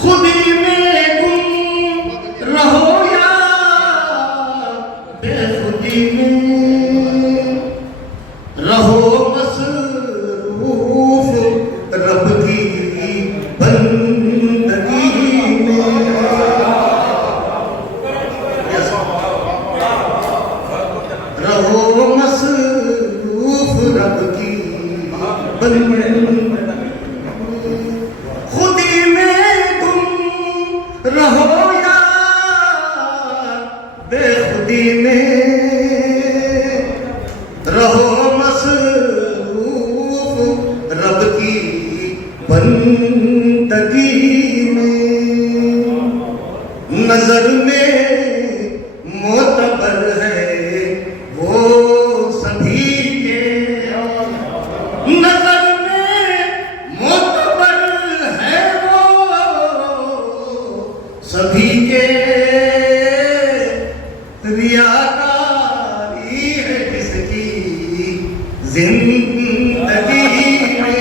खुदी में गुम रहो या बेखुदी में रहो, मसरूफ रब की बंदगी में। रहो मसरूफ रब की बंदगी, खुदी में गुम रहो या बेखुदी में रहो, मसरूफ रब की बंदगी में। नजर में मोतबर है वो सभी के, नजर में मोतबर है वो सभी के। रियाकारी है किसकी जिंदगी में।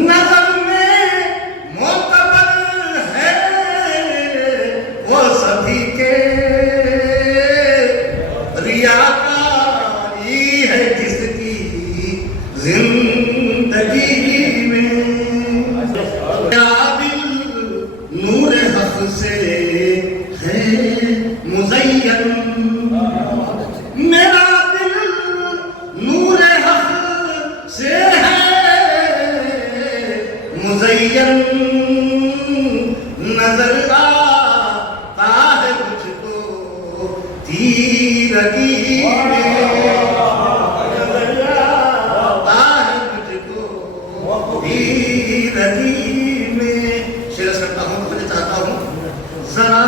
नजर में मोतबर है वो सभी के, रियाकारी है किसकी जिंदगी में। क्या दिल नूर हक से है मुज़य्यन, मेरा दिल नूर हक से है मुज़य्यन। नजर आता है मुझको तीरगी में, नजर आता है मुझको तीरगी में। शेर करता हूँ तो मैं चाहता हूँ जरा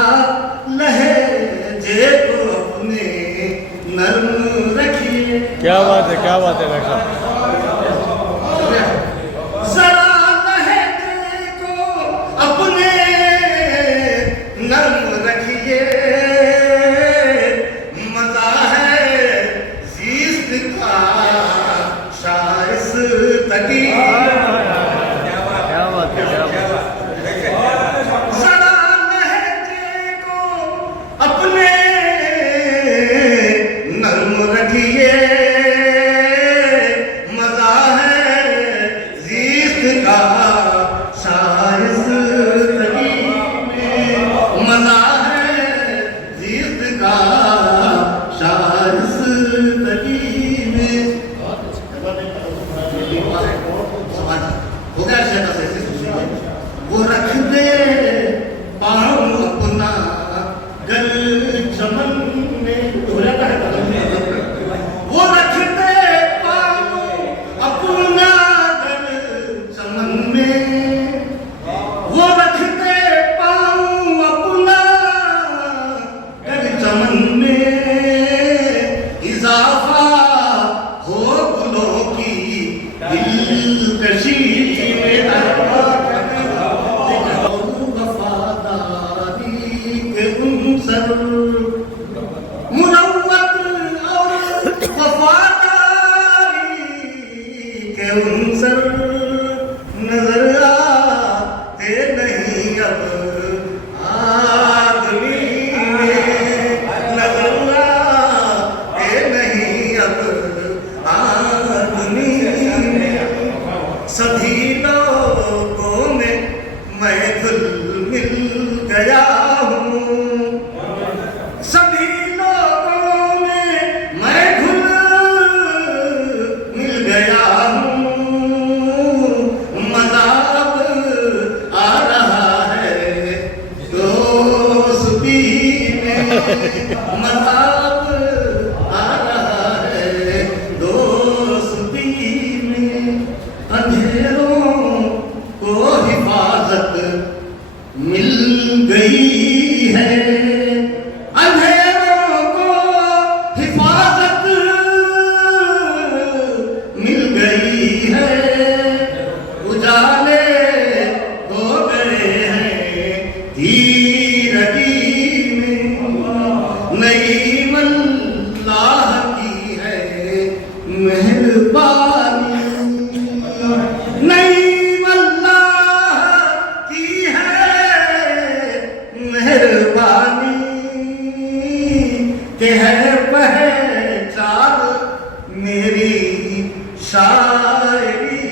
लहजे को अपने नर्म रखिए। क्या बात है, क्या बात है डॉक्टर साहब। जरा लहजे को अपने नर्म रखिए, मजा है जीस्त का शाइस्तगी। क्या बात है, क्या बात है। जरा लहजे को अपने नर्म रखिए, मजा है जीस्त का शाइस्तगी में। मजा है जीस्त का शाइस्तगी में। मेहरबानी नहीं अल्लाह की है मेहरबानी के है पहचान मेरी शायरी